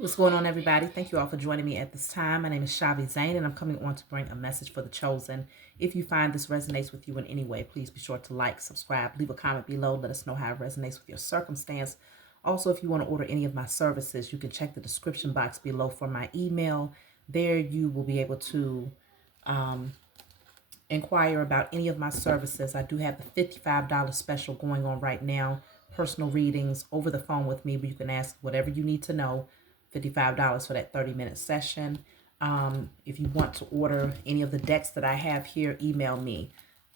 What's going on, everybody? Thank you all for joining me at this time. My name is Shavi Zane, and I'm coming on to bring a message for the chosen. If you find this resonates with you in any way, please be sure to like, subscribe, leave a comment below. Let us know how it resonates with your circumstance. Also, if you want to order any of my services, you can check the description box below for my email. There you will be able to inquire about any of my services. I do have the $55 special going on right now. Personal readings over the phone with me, but you can ask whatever you need to know. $55 for that 30-minute session. If you want to order any of the decks that I have here, email me.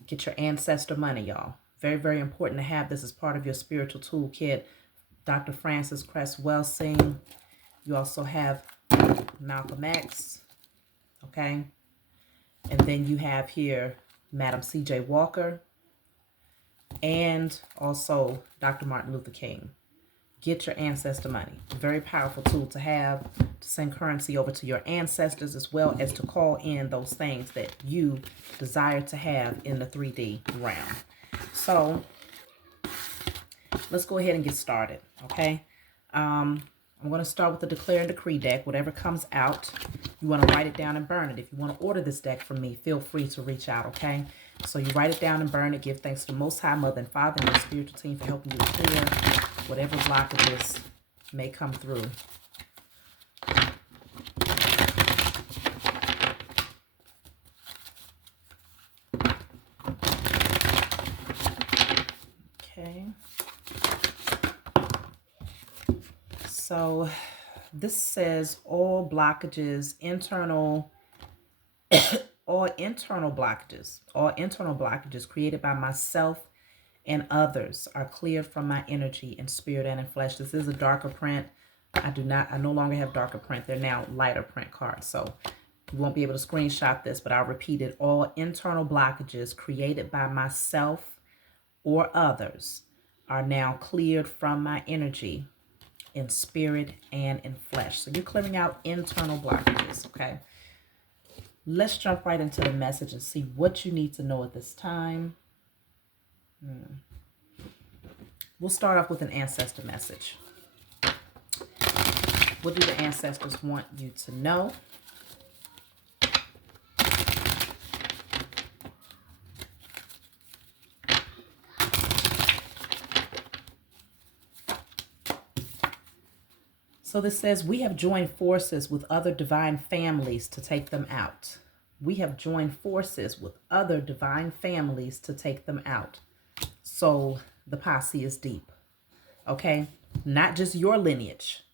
Get your ancestor money, y'all. Very, very important to have this as part of your spiritual toolkit. Dr. Francis Cress Welsing. You also have Malcolm X. Okay. And then you have here Madam C.J. Walker. And also Dr. Martin Luther King. Get your ancestor money. Very powerful tool to have to send currency over to your ancestors, as well as to call in those things that you desire to have in the 3D realm. So let's go ahead and get started. Okay. I'm going to start with the Declare and Decree deck. Whatever comes out, you want to write it down and burn it. If you want to order this deck from me, feel free to reach out. Okay. So you write it down and burn it. Give thanks to the Most High, Mother and Father, and your spiritual team for helping you to clear whatever blockages may come through. Okay. So this says all blockages, all internal blockages created by myself and others are cleared from my energy in spirit and in flesh. This is a darker print. I no longer have darker print. They're now lighter print cards. So you won't be able to screenshot this, but I'll repeat it. All internal blockages created by myself or others are now cleared from my energy in spirit and in flesh. So you're clearing out internal blockages, okay? Let's jump right into the message and see what you need to know at this time. We'll start off with an ancestor message. What do the ancestors want you to know? So this says, we have joined forces with other divine families to take them out. We have joined forces with other divine families to take them out. So the posse is deep. Okay? Not just your lineage,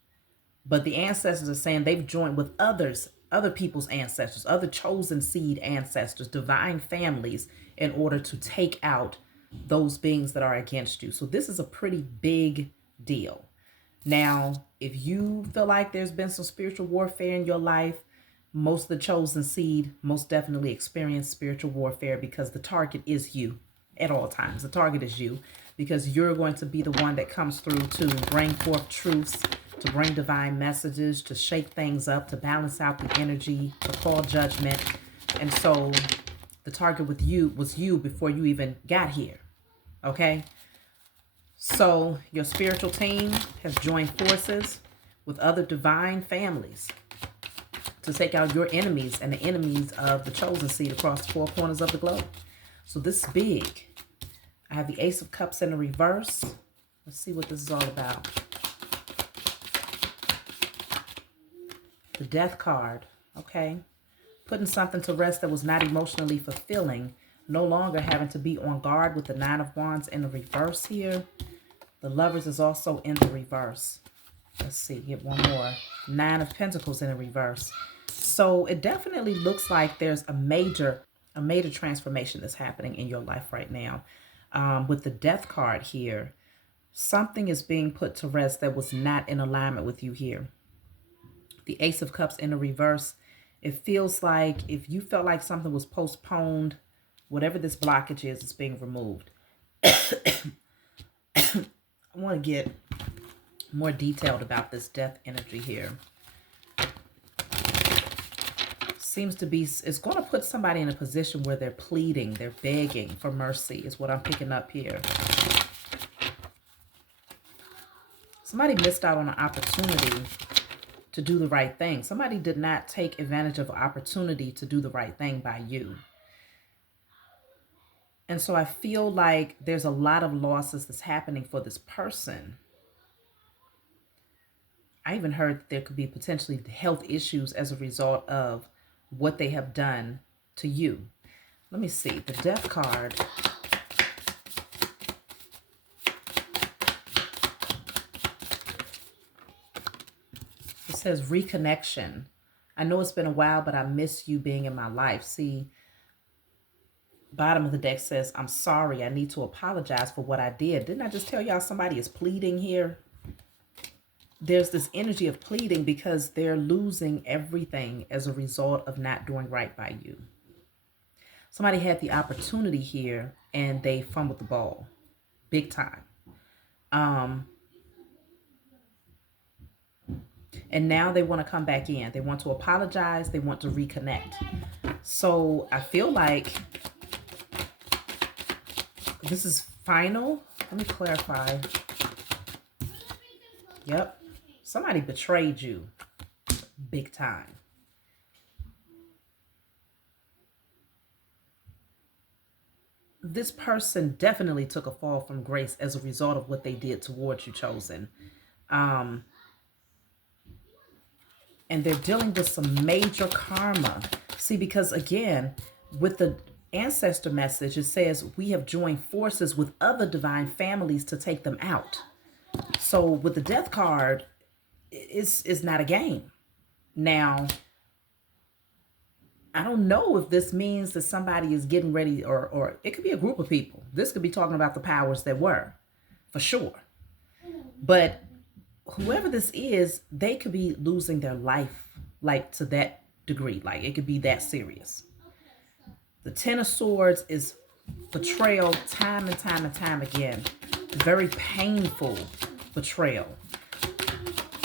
but the ancestors are saying they've joined with other people's ancestors, other chosen seed ancestors, divine families, in order to take out those beings that are against you. So this is a pretty big deal. Now, if you feel like there's been some spiritual warfare in your life, most of the chosen seed most definitely experience spiritual warfare, because the target is you at all times. The target is you, because you're going to be the one that comes through to bring forth truths, to bring divine messages, to shake things up, to balance out the energy, to call judgment. And so the target with you was you before you even got here. Okay? So your spiritual team has joined forces with other divine families to take out your enemies and the enemies of the chosen seed across the four corners of the globe. So this is big. I have the Ace of Cups in the reverse. Let's see what this is all about. The Death card. Okay. Putting something to rest that was not emotionally fulfilling. No longer having to be on guard with the Nine of Wands in the reverse here. The Lovers is also in the reverse. Let's see, get one more. Nine of Pentacles in the reverse. So it definitely looks like there's a major transformation that's happening in your life right now. With the Death card here, something is being put to rest that was not in alignment with you here. The Ace of Cups in the reverse. It feels like if you felt like something was postponed, whatever this blockage is, it's being removed. I want to get more detailed about this death energy here. Seems to be, it's going to put somebody in a position where they're pleading, they're begging for mercy, is what I'm picking up here. Somebody missed out on an opportunity to do the right thing. Somebody did not take advantage of an opportunity to do the right thing by you. And so I feel like there's a lot of losses that's happening for this person. I even heard that there could be potentially health issues as a result of what they have done to you. Let me see. The Death card. It says reconnection. I know it's been a while, but I miss you being in my life. See, bottom of the deck says, I'm sorry. I need to apologize for what I did. Didn't I just tell y'all somebody is pleading here? There's this energy of pleading because they're losing everything as a result of not doing right by you. Somebody had the opportunity here and they fumbled the ball big time. And now they want to come back in. They want to apologize. They want to reconnect. So I feel like this is final. Let me clarify. Yep. Somebody betrayed you big time. This person definitely took a fall from grace as a result of what they did towards you, Chosen. And they're dealing with some major karma. See, because again, with the ancestor message, it says we have joined forces with other divine families to take them out. So with the Death card, it's not a game. Now, I don't know if this means that somebody is getting ready, or it could be a group of people. This could be talking about the powers that were, for sure. But whoever this is, they could be losing their life, like to that degree. Like it could be that serious. The Ten of Swords is betrayal time and time and time again. Very painful betrayal.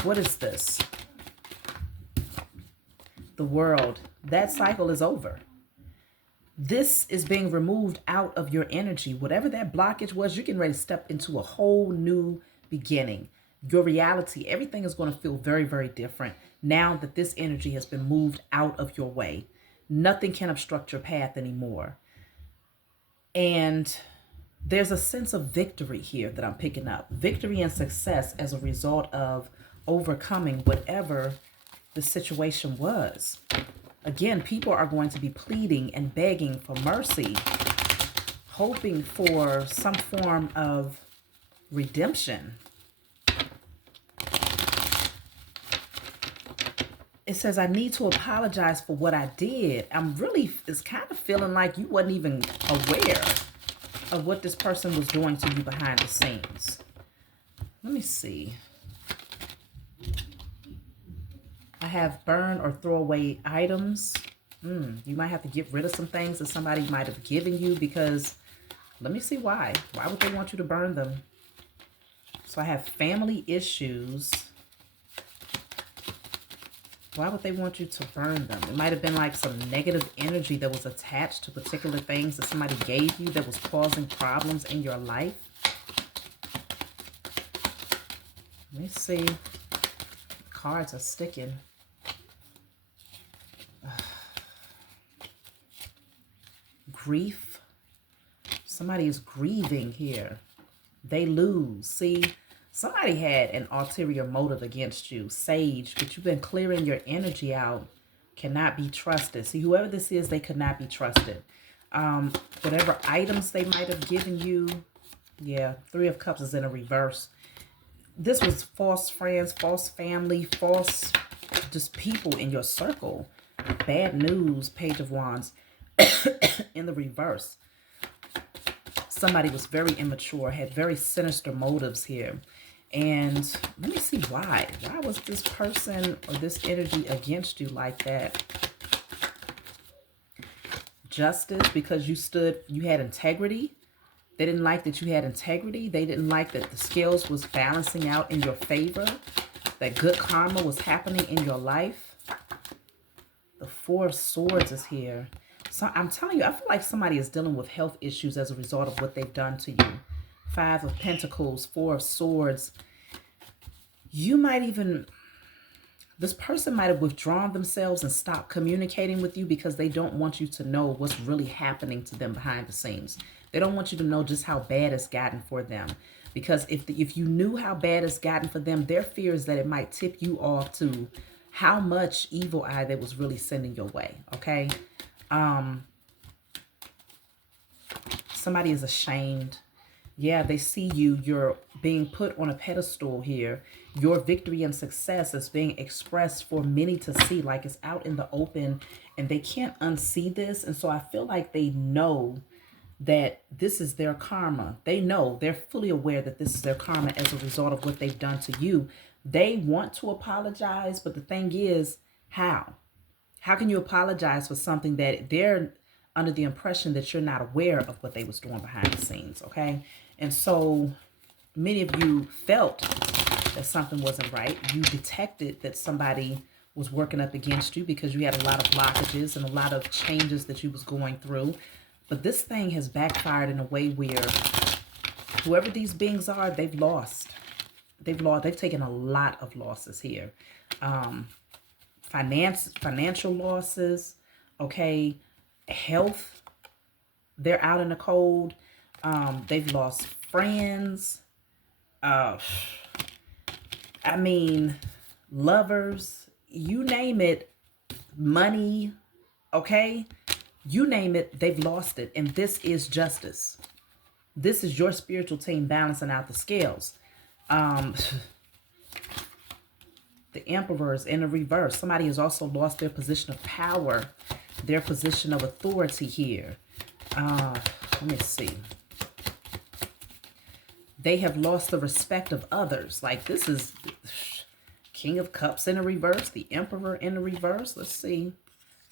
What is this? The World. That cycle is over. This is being removed out of your energy. Whatever that blockage was, you're getting ready to step into a whole new beginning. Your reality, everything is going to feel very, very different now that this energy has been moved out of your way. Nothing can obstruct your path anymore. And there's a sense of victory here that I'm picking up. Victory and success as a result of overcoming whatever the situation was. Again, people are going to be pleading and begging for mercy, hoping for some form of redemption. It says, I need to apologize for what I did. It's kind of feeling like you wasn't even aware of what this person was doing to you behind the scenes. Let me see. I have burn or throw away items. You might have to get rid of some things that somebody might have given you because, let me see why. Why would they want you to burn them? So I have family issues. Why would they want you to burn them? It might have been like some negative energy that was attached to particular things that somebody gave you that was causing problems in your life. Let me see. Cards are sticking. Grief. Somebody is grieving here. They lose. See, somebody had an ulterior motive against you. Sage, but you've been clearing your energy out. Cannot be trusted. See, whoever this is, they could not be trusted. Whatever items they might have given you. Yeah, Three of Cups is in a reverse. This was false friends, false family, false just people in your circle. Bad news, Page of Wands in the reverse. Somebody was very immature, had very sinister motives here. And let me see why. Why was this person or this energy against you like that? Justice, because you had integrity. They didn't like that you had integrity. They didn't like that the scales was balancing out in your favor. That good karma was happening in your life. The Four of Swords is here. So I'm telling you, I feel like somebody is dealing with health issues as a result of what they've done to you. Five of Pentacles, Four of Swords. You might even, This person might have withdrawn themselves and stopped communicating with you because they don't want you to know what's really happening to them behind the scenes. They don't want you to know just how bad it's gotten for them. Because if you knew how bad it's gotten for them, their fear is that it might tip you off to how much evil eye they was really sending your way. Okay. Somebody is ashamed. Yeah, they see you. You're being put on a pedestal here. Your victory and success is being expressed for many to see, like it's out in the open, and they can't unsee this. And so I feel like they know that this is their karma. They know, they're fully aware that this is their karma as a result of what they've done to you. They want to apologize, but the thing is, how? How can you apologize for something that they're under the impression that you're not aware of what they was doing behind the scenes, okay? And so many of you felt that something wasn't right. You detected that somebody was working up against you because you had a lot of blockages and a lot of changes that you was going through. But this thing has backfired in a way where whoever these beings are, they've lost. They've taken a lot of losses here. Financial losses, okay? Health, they're out in the cold. They've lost friends. I mean, lovers, you name it, money, okay? You name it, they've lost it. And this is justice. This is your spiritual team balancing out the scales. The Emperor is in the reverse. Somebody has also lost their position of power, their position of authority here. Let me see. They have lost the respect of others. Like this is King of Cups in the reverse, the Emperor in the reverse. Let's see.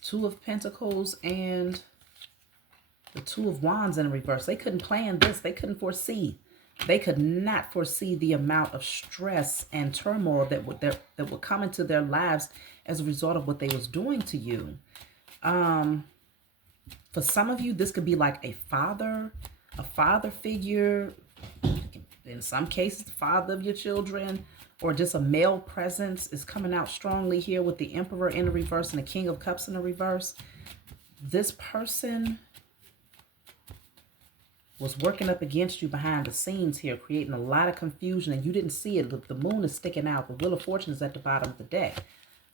Two of Pentacles and the Two of Wands in the reverse. They couldn't plan this. They couldn't foresee. They could not foresee the amount of stress and turmoil that would come into their lives as a result of what they was doing to you. For some of you, this could be like a father figure. In some cases, the father of your children, or just a male presence is coming out strongly here with the Emperor in the reverse and the King of Cups in the reverse. This person was working up against you behind the scenes here, creating a lot of confusion, and you didn't see it. Look, the moon is sticking out. The Wheel of Fortune is at the bottom of the deck.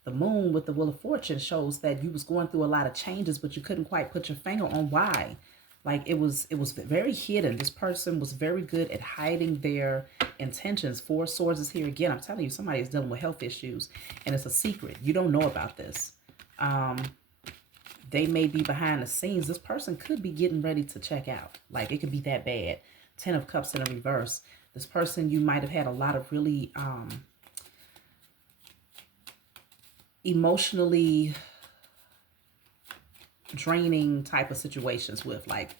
The moon with the Wheel of Fortune shows that you was going through a lot of changes, but you couldn't quite put your finger on why. Like it was very hidden. This person was very good at hiding their intentions. Four of Swords is here again. I'm telling you, somebody is dealing with health issues, and it's a secret. You don't know about this. They may be behind the scenes. This person could be getting ready to check out. Like it could be that bad. 10 of Cups in a reverse. This person you might have had a lot of really emotionally draining type of situations with. Like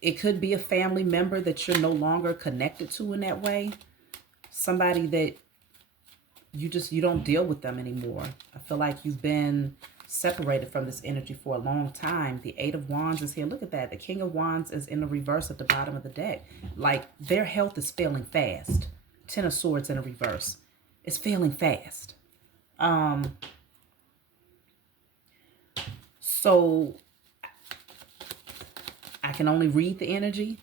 it could be a family member that you're no longer connected to in that way. Somebody that you don't deal with them anymore. I feel like you've been separated from this energy for a long time. The Eight of Wands is here. Look at that. The King of Wands is in the reverse at the bottom of the deck. Like their health is failing fast. 10 of Swords in the reverse. It's failing fast. So I can only read the energy.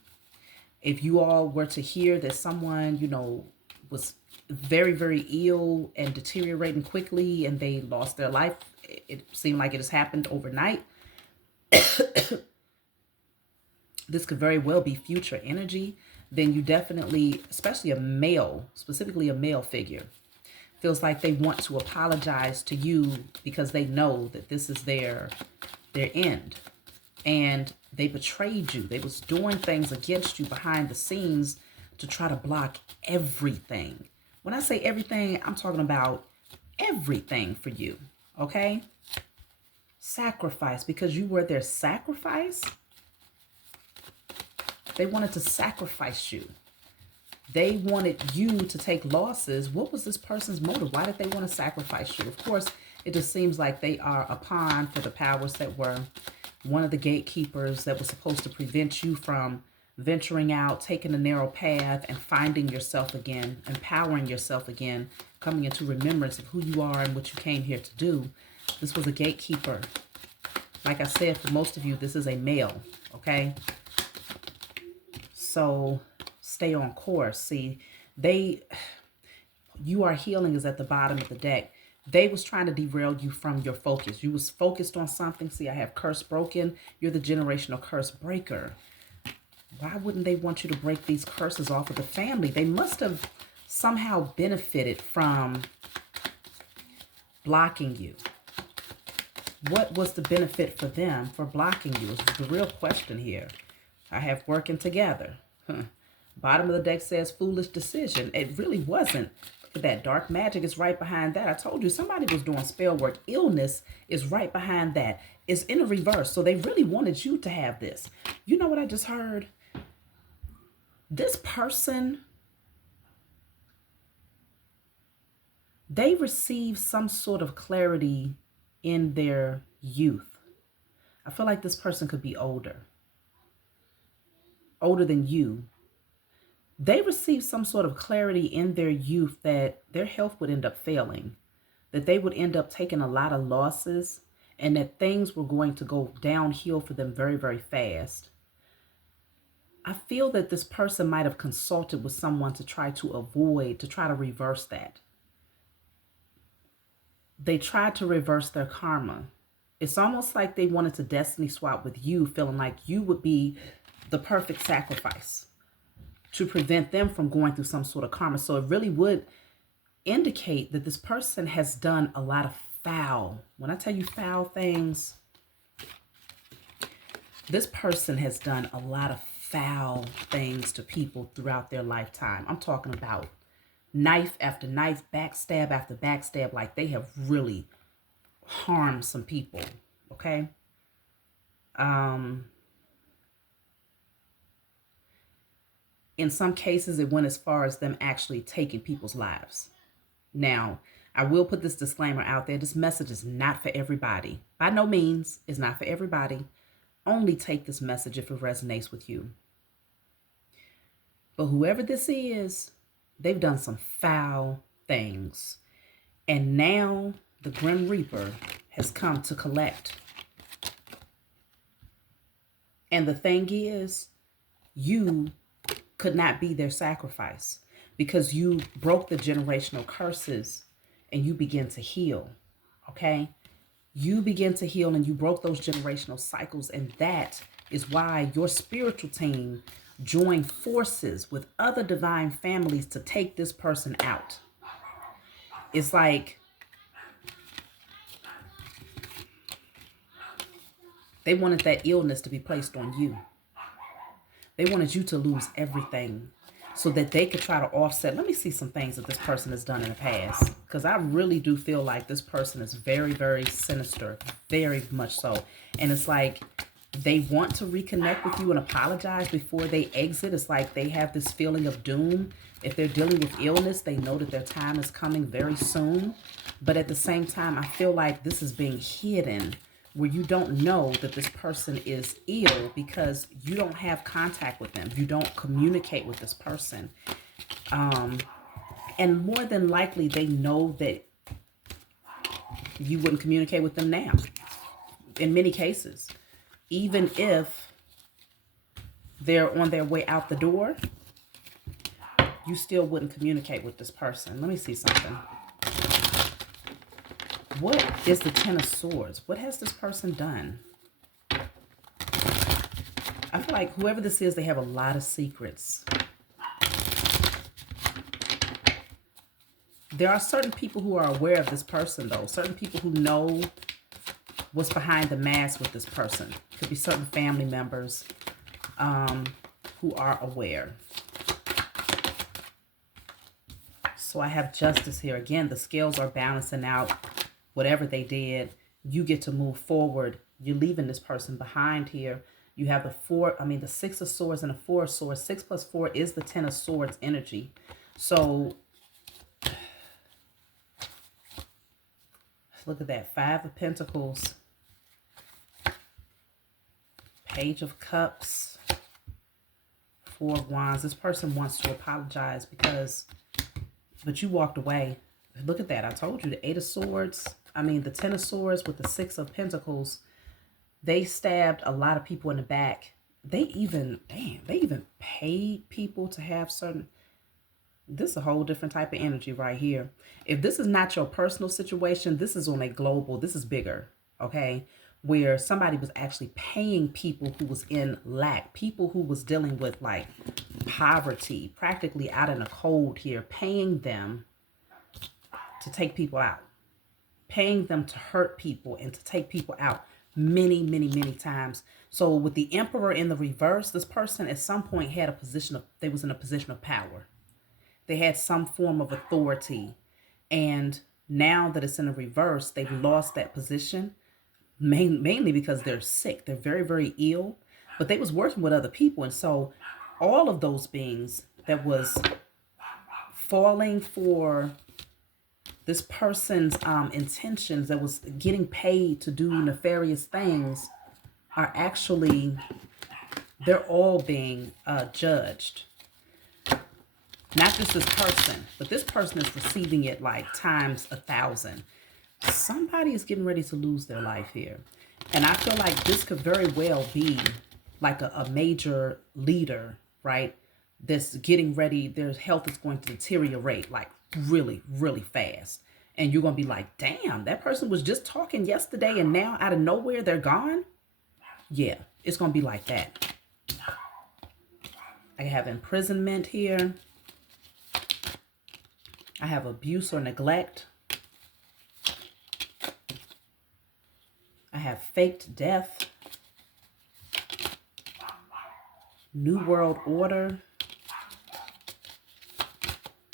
If you all were to hear that someone, you know, was very, very ill and deteriorating quickly and they lost their life, it seemed like it has happened overnight. This could very well be future energy. Then you definitely, especially a male, specifically a male figure, feels like they want to apologize to you because they know that this is their end. And they betrayed you. They was doing things against you behind the scenes to try to block everything. When I say everything, I'm talking about everything for you. Okay? Sacrifice, because you were their sacrifice. They wanted to sacrifice you. They wanted you to take losses. What was this person's motive? Why did they want to sacrifice you? Of course, it just seems like they are a pawn for the powers that were. One of the gatekeepers that was supposed to prevent you from venturing out, taking a narrow path, and finding yourself again, empowering yourself again, coming into remembrance of who you are and what you came here to do. This was a gatekeeper. Like I said, for most of you, this is a male, okay? So stay on course. See, your healing is at the bottom of the deck. They was trying to derail you from your focus. You was focused on something. See, I have curse broken. You're the generational curse breaker. Why wouldn't they want you to break these curses off of the family? They must have somehow benefited from blocking you. What was the benefit for them for blocking you? Is the real question here. I have working together. Bottom of the deck says foolish decision. It really wasn't. Look at that. Dark magic is right behind that. I told you somebody was doing spell work. Illness is right behind that. It's in a reverse. So they really wanted you to have this. You know what I just heard? This person, they received some sort of clarity in their youth. I feel like this person could be older than you. They received some sort of clarity in their youth that their health would end up failing, that they would end up taking a lot of losses, and that things were going to go downhill for them very, very fast. I feel that this person might have consulted with someone to try to reverse that. They tried to reverse their karma. It's almost like they wanted to destiny swap with you, feeling like you would be the perfect sacrifice to prevent them from going through some sort of karma. So it really would indicate that this person has done a lot of foul. When I tell you foul things, this person has done a lot of foul things to people throughout their lifetime. I'm talking about knife after knife, backstab after backstab. Like they have really harmed some people, okay? In some cases, it went as far as them actually taking people's lives. Now, I will put this disclaimer out there. This message is not for everybody. By no means, it's not for everybody. Only take this message if it resonates with you. But whoever this is, they've done some foul things. And now the Grim Reaper has come to collect. And the thing is, you could not be their sacrifice because you broke the generational curses and you begin to heal, okay? You begin to heal and you broke those generational cycles, and that is why your spiritual team joined forces with other divine families to take this person out. It's like they wanted that illness to be placed on you. They wanted you to lose everything so that they could try to offset. Let me see some things that this person has done in the past, because I really do feel like this person is very, very sinister, very much so. And it's like they want to reconnect with you and apologize before they exit. It's like they have this feeling of doom. If they're dealing with illness, they know that their time is coming very soon. But at the same time, I feel like this is being hidden, where you don't know that this person is ill because you don't have contact with them. You don't communicate with this person. And more than likely, they know that you wouldn't communicate with them now. In many cases, even if they're on their way out the door, you still wouldn't communicate with this person. Let me see something. What is the Ten of Swords? What has this person done? I feel like whoever this is, they have a lot of secrets. There are certain people who are aware of this person, though. Certain people who know what's behind the mask with this person. Could be certain family members who are aware. So I have Justice here. Again, the scales are balancing out. Whatever they did, you get to move forward. You're leaving this person behind here. You have the Six of Swords and the Four of Swords. 6 plus 4 is the 10 of Swords energy. So look at that. 5 of Pentacles. Page of Cups. 4 of Wands. This person wants to apologize but you walked away. Look at that. I told you the Eight of Swords. I mean, the Ten of Swords with the Six of Pentacles. They stabbed a lot of people in the back. They even, damn, they even paid people to have certain... This is a whole different type of energy right here. If this is not your personal situation, this is on a global, this is bigger, okay? Where somebody was actually paying people who was in lack, people who was dealing with like poverty, practically out in the cold here, paying them to take people out, paying them to hurt people and to take people out many, many, many times. So with the Emperor in the reverse, this person at some point had a position of, they was in a position of power. They had some form of authority. And now that it's in the reverse, they've lost that position, mainly because they're sick. They're very, very ill, but they was working with other people. And so all of those beings that was falling for this person's intentions, that was getting paid to do nefarious things, are actually, they're all being judged. Not just this person, but this person is receiving it like times 1,000. Somebody is getting ready to lose their life here. And I feel like this could very well be like a major leader, right? That's getting ready, their health is going to deteriorate like really, really fast. And you're going to be like, damn, that person was just talking yesterday and now out of nowhere they're gone. Yeah, it's going to be like that. I have imprisonment here. I have abuse or neglect. I have faked death. New World Order.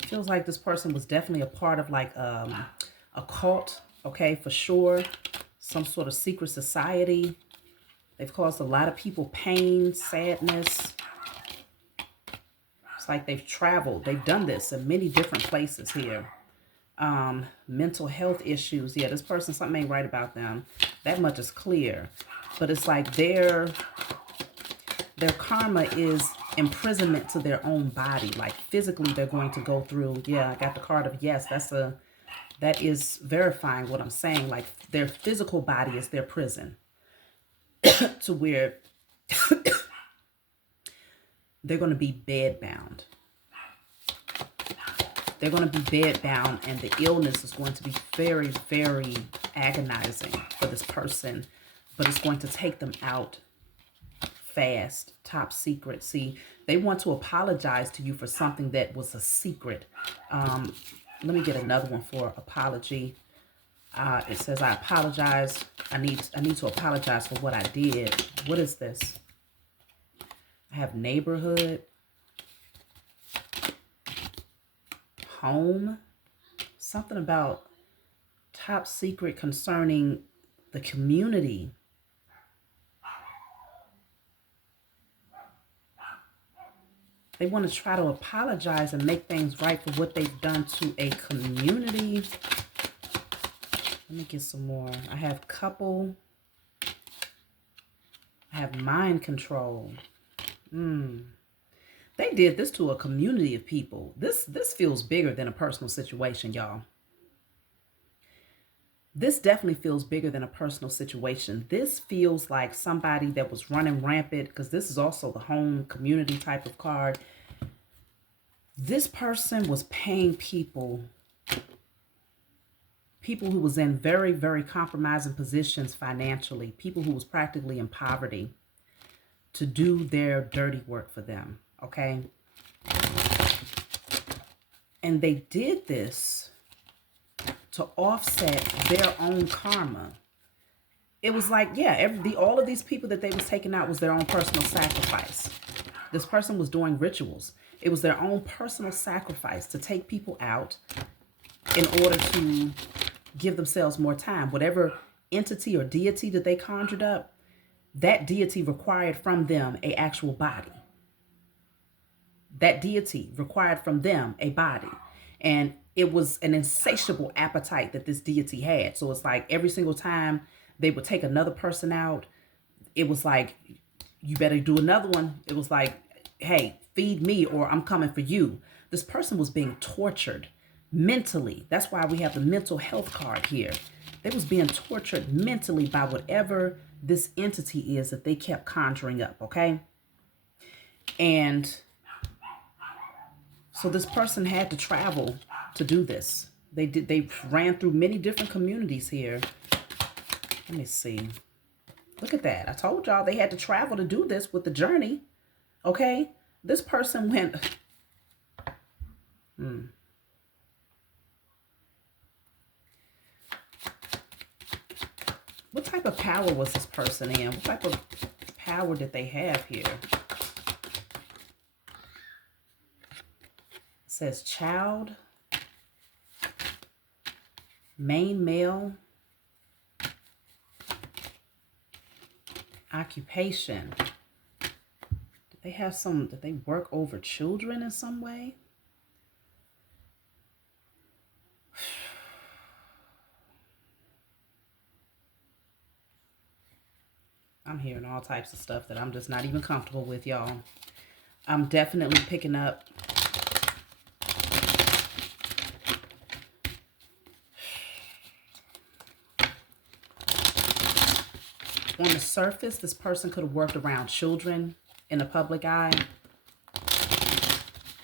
Feels like this person was definitely a part of like a cult, okay, for sure. Some sort of secret society. They've caused a lot of people pain, sadness. It's like they've traveled. They've done this in many different places here. Mental health issues. Yeah, this person, something ain't right about them. That much is clear. But it's like their karma is imprisonment to their own body. Like physically they're going to go through. Yeah, I got the card of yes. That is verifying what I'm saying. Like their physical body is their prison. To where they're going to be bedbound. They're going to be bedbound, and the illness is going to be very, very agonizing for this person. But it's going to take them out fast, top secret. See, they want to apologize to you for something that was a secret. Let me get another one for apology. It says, I apologize. I need to apologize for what I did. What is this? I have neighborhood, home, something about top secret concerning the community. They want to try to apologize and make things right for what they've done to a community. Let me get some more. I have couple. I have mind control. They did this to a community of people. This feels bigger than a personal situation, y'all. This definitely feels bigger than a personal situation. This feels like somebody that was running rampant, because this is also the home community type of card. This person was paying people who was in very, very compromising positions financially, people who was practically in poverty, to do their dirty work for them, okay? And they did this to offset their own karma. It was like, yeah, all of these people that they was taking out was their own personal sacrifice. This person was doing rituals. It was their own personal sacrifice to take people out in order to give themselves more time. Whatever entity or deity that they conjured up, that deity required from them an actual body. That deity required from them a body. And it was an insatiable appetite that this deity had. So it's like every single time they would take another person out, it was like, you better do another one. It was like, hey, feed me or I'm coming for you. This person was being tortured mentally. That's why we have the mental health card here. They was being tortured mentally by whatever this entity is that they kept conjuring up, okay? And so this person had to travel to do this. They ran through many different communities here. Let me see. Look at that. I told y'all they had to travel to do this with the journey. Okay? This person went... What type of power was this person in? What type of power did they have here? It says child, main male, occupation. Did they work over children in some way? I'm hearing all types of stuff that I'm just not even comfortable with, y'all. I'm definitely picking up on the surface. This person could have worked around children in the public eye.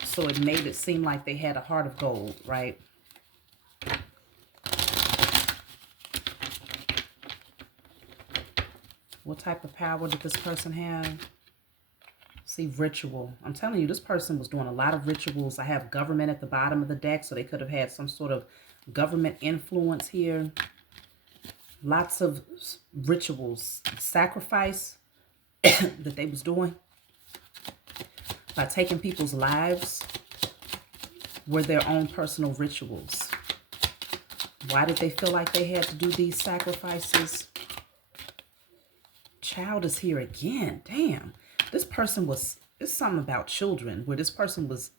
So it made it seem like they had a heart of gold, right? What type of power did this person have? See, ritual. I'm telling you, this person was doing a lot of rituals. I have government at the bottom of the deck, so they could have had some sort of government influence here. Lots of rituals. Sacrifice that they was doing by taking people's lives were their own personal rituals. Why did they feel like they had to do these sacrifices? Child is here again. Damn. This person was, it's something about children where this person was,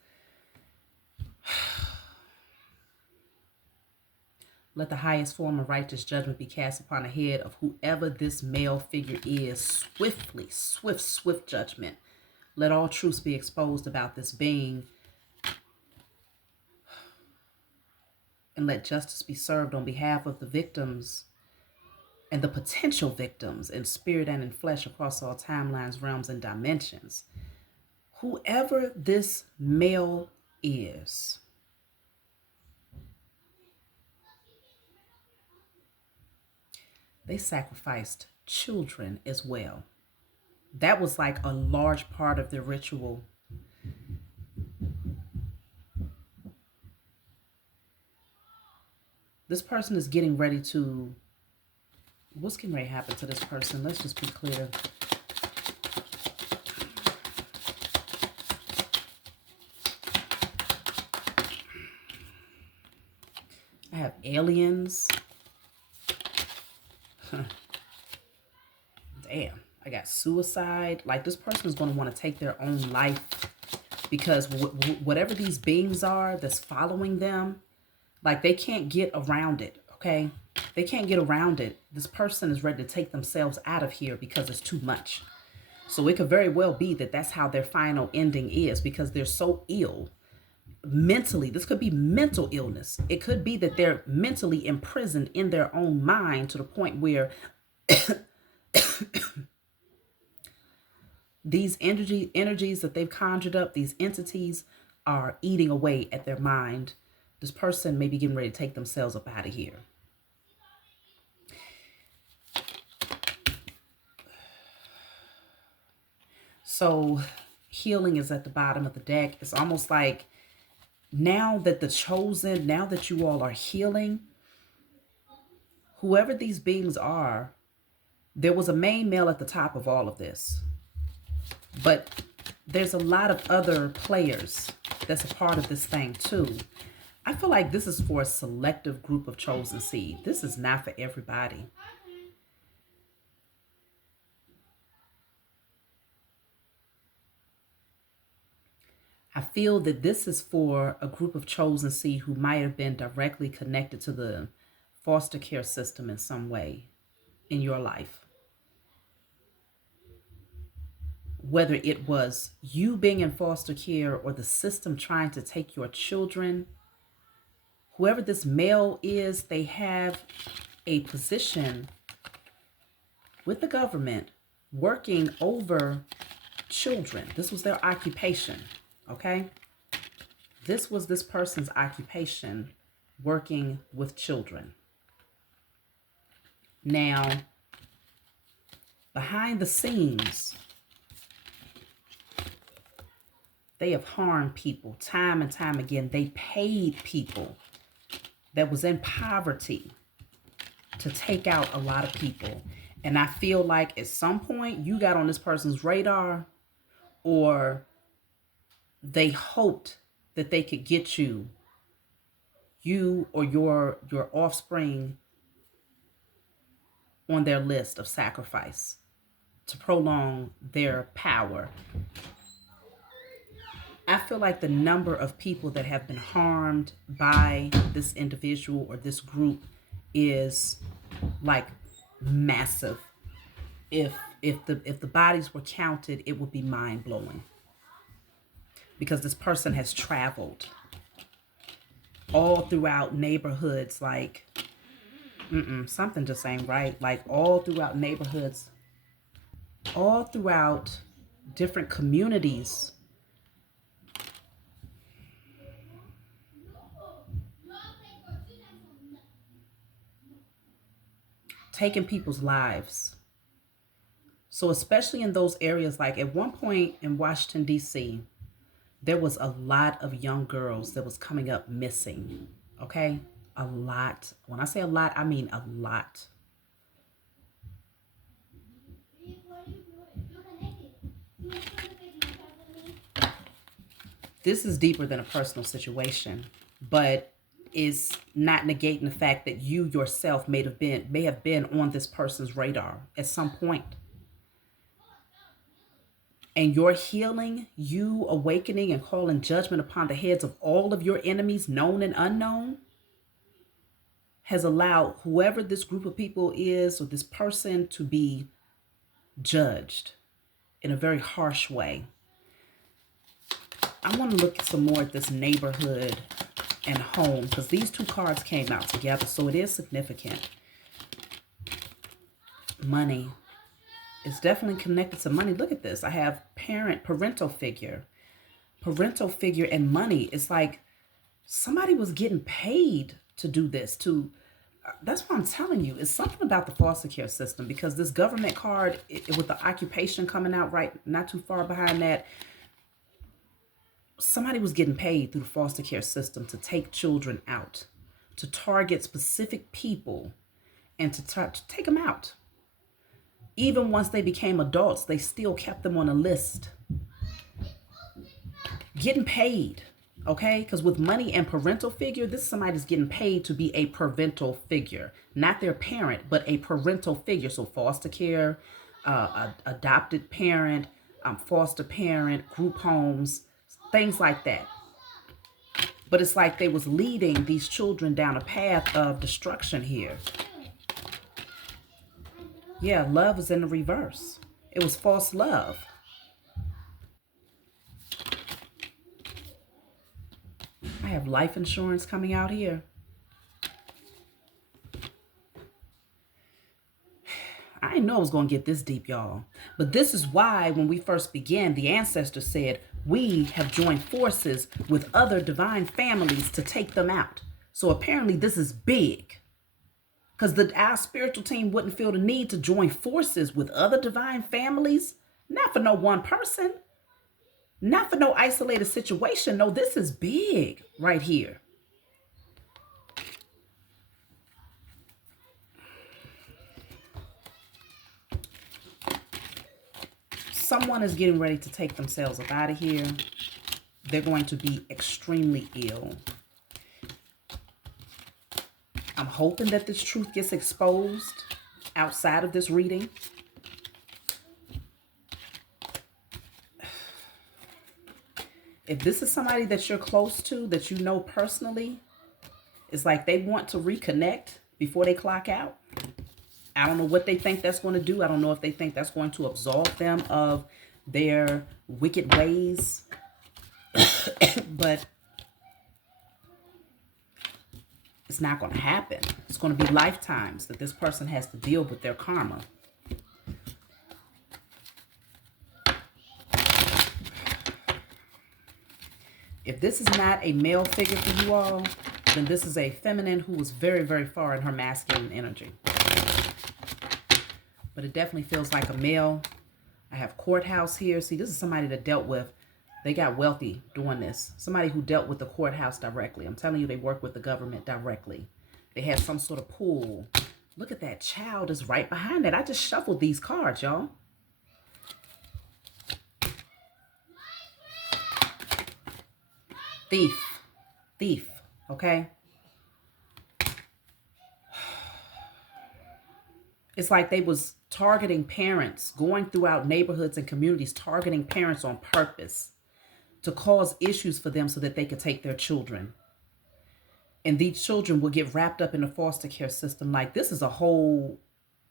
let the highest form of righteous judgment be cast upon the head of whoever this male figure is. Swiftly, swift judgment. Let all truths be exposed about this being. And let justice be served on behalf of the victims and the potential victims in spirit and in flesh across all timelines, realms, and dimensions. Whoever this male is, they sacrificed children as well. That was like a large part of their ritual. This person is getting ready to... What's getting ready to happen to this person? Let's just be clear. I have aliens. Damn. I got suicide. Like, this person is going to want to take their own life because whatever these beings are that's following them, like, they can't get around it, okay? They can't get around it. This person is ready to take themselves out of here because it's too much. So it could very well be that that's how their final ending is, because they're so ill mentally. This could be mental illness. It could be that they're mentally imprisoned in their own mind to the point where these energies that they've conjured up, these entities, are eating away at their mind. This person may be getting ready to take themselves up out of here. So healing is at the bottom of the deck. It's almost like now that you all are healing, whoever these beings are, there was a main male at the top of all of this. But there's a lot of other players that's a part of this thing too. I feel like this is for a selective group of chosen seed. This is not for everybody. I feel that this is for a group of chosen seed who might have been directly connected to the foster care system in some way in your life. Whether it was you being in foster care or the system trying to take your children, whoever this male is, they have a position with the government working over children. This was their occupation, okay? This was this person's occupation, working with children. Now, behind the scenes, they have harmed people time and time again. They paid people that was in poverty to take out a lot of people. And I feel like at some point you got on this person's radar, or they hoped that they could get you or your offspring on their list of sacrifice to prolong their power. I feel like the number of people that have been harmed by this individual or this group is like massive. If the bodies were counted, it would be mind-blowing. Because this person has traveled all throughout neighborhoods, like something just ain't right. Like all throughout neighborhoods, all throughout different communities. Taking people's lives. So especially in those areas, like at one point in Washington, D.C., there was a lot of young girls that was coming up missing, okay? A lot. When I say a lot, I mean a lot. This is deeper than a personal situation, but is not negating the fact that you yourself may have been on this person's radar at some point. And your healing, you awakening and calling judgment upon the heads of all of your enemies, known and unknown, has allowed whoever this group of people is or this person to be judged in a very harsh way. I want to look some more at this neighborhood and home, because these two cards came out together, so it is significant. Money. It's definitely connected to money. Look at this. I have parental figure. Parental figure and money. It's like somebody was getting paid to do this. That's what I'm telling you. It's something about the foster care system, because this government card with the occupation coming out right not too far behind that, somebody was getting paid through the foster care system to take children out, to target specific people and to take them out. Even once they became adults, they still kept them on a list. Getting paid, okay? Because with money and parental figure, this is somebody that's getting paid to be a parental figure. Not their parent, but a parental figure. So foster care, adopted parent, foster parent, group homes, things like that. But it's like they was leading these children down a path of destruction here. Yeah, love is in the reverse. It was false love. I have life insurance coming out here. I didn't know I was going to get this deep, y'all. But this is why when we first began, the ancestors said, we have joined forces with other divine families to take them out. So apparently this is big. Because our spiritual team wouldn't feel the need to join forces with other divine families. Not for no one person. Not for no isolated situation. No, this is big right here. Someone is getting ready to take themselves up out of here. They're going to be extremely ill. I'm hoping that this truth gets exposed outside of this reading. If this is somebody that you're close to, that you know personally, it's like they want to reconnect before they clock out. I don't know what they think that's going to do. I don't know if they think that's going to absolve them of their wicked ways. But It's not going to happen. It's going to be lifetimes that this person has to deal with their karma. If this is not a male figure for you all, then this is a feminine who was very, very far in her masculine energy. But it definitely feels like a male. I have courthouse here. See, this is somebody that dealt with, they got wealthy doing this. Somebody who dealt with the courthouse directly. I'm telling you, they work with the government directly. They had some sort of pool. Look at that. Child is right behind that. I just shuffled these cards, y'all. Thief. Thief. Okay? It's like they was targeting parents, going throughout neighborhoods and communities, targeting parents on purpose to cause issues for them so that they could take their children. And these children will get wrapped up in the foster care system. Like, this is a whole,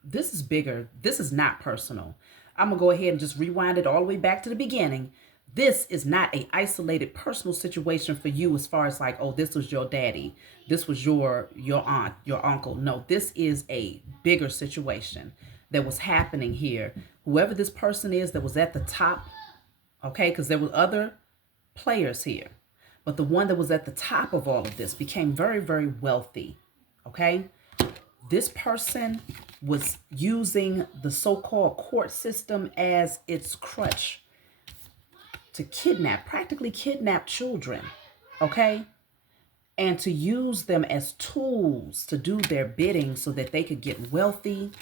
this is bigger. This is not personal. I'm going to go ahead and just rewind it all the way back to the beginning. This is not a isolated personal situation for you as far as like, oh, this was your daddy. This was your aunt, your uncle. No, this is a bigger situation that was happening here. Whoever this person is that was at the top, okay, because there were other players here. But the one that was at the top of all of this became very, very wealthy, okay? This person was using the so-called court system as its crutch to kidnap, practically kidnap children, okay? And to use them as tools to do their bidding so that they could get wealthy,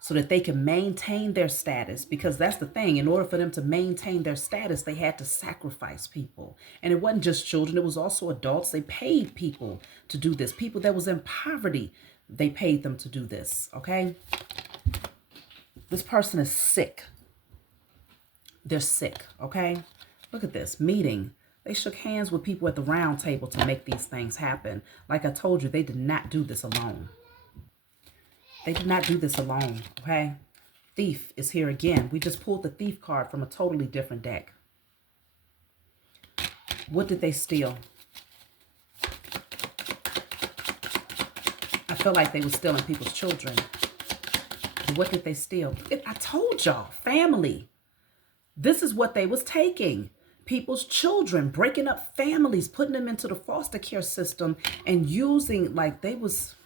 so that they can maintain their status. Because that's the thing, in order for them to maintain their status, they had to sacrifice people. And it wasn't just children, it was also adults. They paid people to do this. People that was in poverty, they paid them to do this, okay? This person is sick. They're sick, okay? Look at this, meeting. They shook hands with people at the round table to make these things happen. Like I told you, they did not do this alone. They did not do this alone, okay? Thief is here again. We just pulled the thief card from a totally different deck. What did they steal? I feel like they were stealing people's children. What did they steal? I told y'all, family. This is what they was taking. People's children, breaking up families, putting them into the foster care system and using, like they was...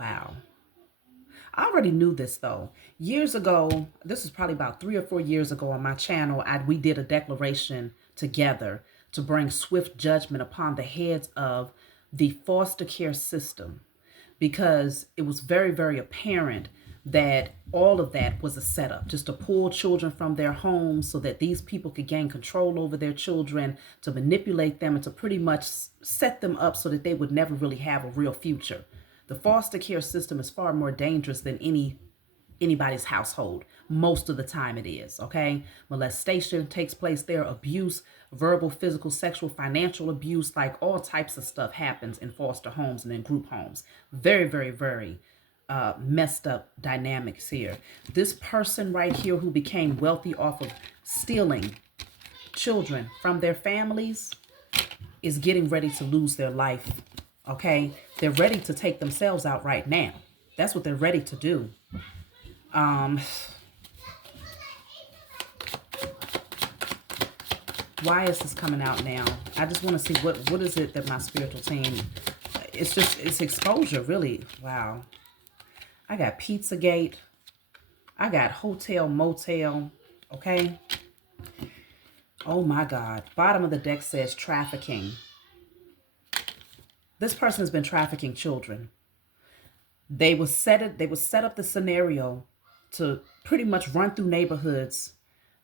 Wow. I already knew this though. Years ago, this was probably about 3 or 4 years ago on my channel, we did a declaration together to bring swift judgment upon the heads of the foster care system, because it was very, very apparent that all of that was a setup just to pull children from their homes so that these people could gain control over their children, to manipulate them and to pretty much set them up so that they would never really have a real future. The foster care system is far more dangerous than anybody's household. Most of the time it is, okay? Molestation takes place there, abuse, verbal, physical, sexual, financial abuse, like all types of stuff happens in foster homes and in group homes. Very, very, very messed up dynamics here. This person right here who became wealthy off of stealing children from their families is getting ready to lose their life, okay? They're ready to take themselves out right now. That's what they're ready to do. Why is this coming out now? I just want to see what is it that my spiritual team... It's exposure, really. Wow. I got Pizzagate. I got Hotel Motel. Okay. Oh my God. Bottom of the deck says trafficking. This person has been trafficking children. They would set up the scenario to pretty much run through neighborhoods,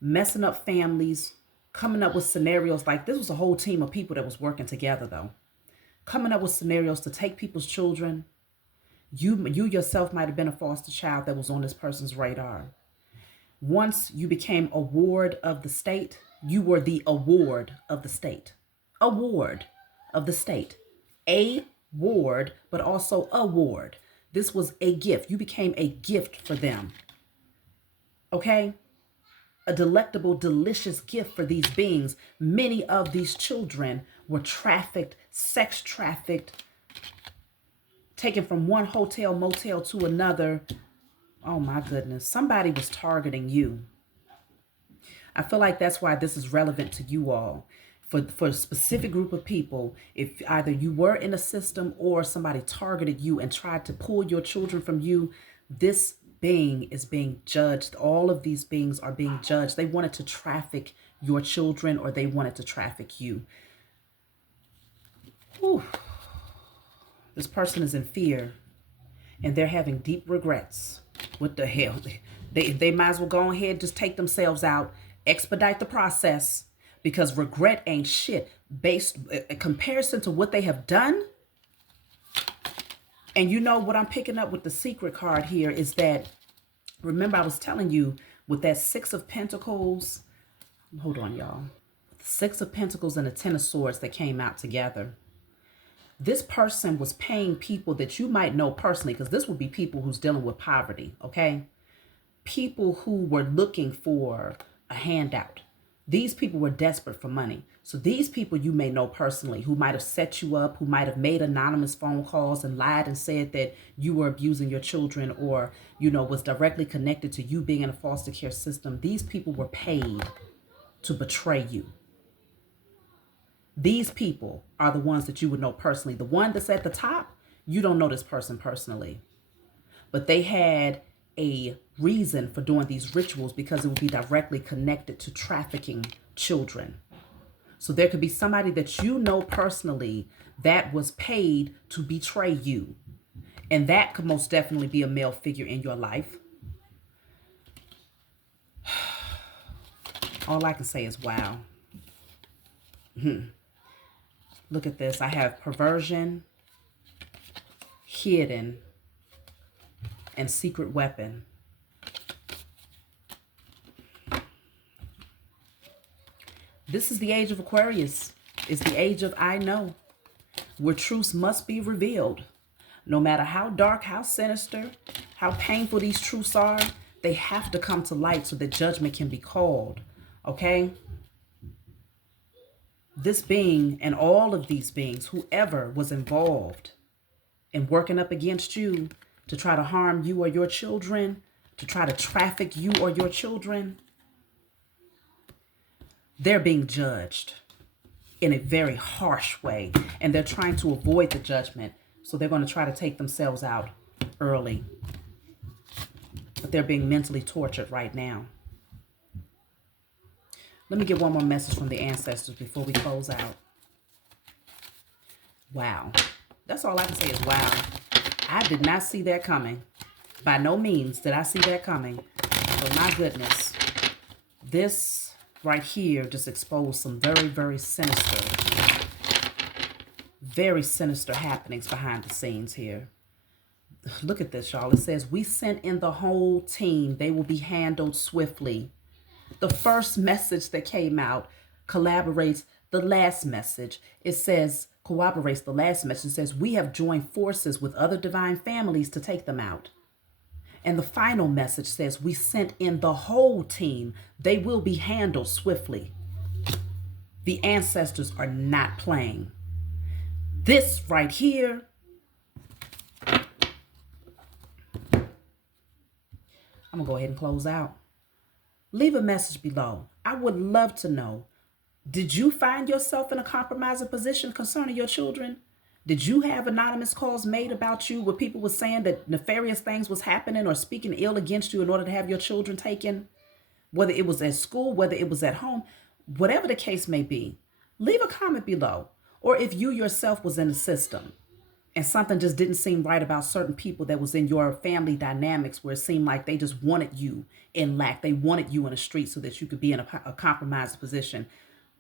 messing up families, coming up with scenarios. Like, this was a whole team of people that was working together though. Coming up with scenarios to take people's children. You yourself might have been a foster child that was on this person's radar. Once you became a ward of the state, you were the award of the state. Award of the state. A ward, but also a ward. This was a gift. You became a gift for them. Okay? a delectable, delicious gift for these beings. Many of these children were trafficked, sex trafficked, taken from one hotel, motel to another. Oh my goodness. Somebody was targeting you. I feel like that's why this is relevant to you all. For a specific group of people, if either you were in a system or somebody targeted you and tried to pull your children from you, this being is being judged. All of these beings are being judged. They wanted to traffic your children, or they wanted to traffic you. Whew. This person is in fear and they're having deep regrets. What the hell? They might as well go ahead and just take themselves out, expedite the process, because regret ain't shit based in comparison to what they have done. And you know what I'm picking up with the secret card here is that, remember I was telling you with that Six of Pentacles, hold on y'all, the Six of Pentacles and the Ten of Swords that came out together. This person was paying people that you might know personally, because this would be people who's dealing with poverty, okay? People who were looking for a handout. These people were desperate for money. So these people you may know personally, who might have set you up, who might have made anonymous phone calls and lied and said that you were abusing your children, or, you know, was directly connected to you being in a foster care system. These people were paid to betray you. These people are the ones that you would know personally. The one that's at the top, you don't know this person personally. But they had a reason for doing these rituals because it would be directly connected to trafficking children. So there could be somebody that you know personally that was paid to betray you. And that could most definitely be a male figure in your life. All I can say is wow. Look at this. I have perversion, hidden, and secret weapon. This is the age of Aquarius. It's the age of I know, where truths must be revealed. No matter how dark, how sinister, how painful these truths are, they have to come to light so that judgment can be called. Okay? This being and all of these beings, whoever was involved in working up against you to try to harm you or your children, to try to traffic you or your children, they're being judged in a very harsh way. And they're trying to avoid the judgment. So they're going to try to take themselves out early. But they're being mentally tortured right now. Let me get one more message from the ancestors before we close out. Wow. That's all I can say is wow. I did not see that coming. By no means did I see that coming. But my goodness. This right here just exposed some very, very sinister happenings behind the scenes here. Look at this, y'all. It says, we sent in the whole team. They will be handled swiftly. The first message that came out collaborates the last message. It says, corroborates the last message. It says, we have joined forces with other divine families to take them out. And the final message says, we sent in the whole team. They will be handled swiftly. The ancestors are not playing. This right here, I'm going to go ahead and close out. Leave a message below. I would love to know, did you find yourself in a compromising position concerning your children? Did you have anonymous calls made about you where people were saying that nefarious things was happening or speaking ill against you in order to have your children taken? Whether it was at school, whether it was at home, whatever the case may be, leave a comment below. Or if you yourself was in the system and something just didn't seem right about certain people that was in your family dynamics, where it seemed like they just wanted you in lack. They wanted you in the street so that you could be in a compromised position.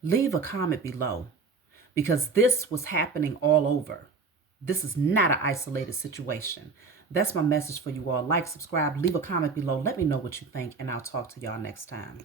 Leave a comment below, because this was happening all over. This is not an isolated situation. That's my message for you all. Like, subscribe, leave a comment below. Let me know what you think, and I'll talk to y'all next time.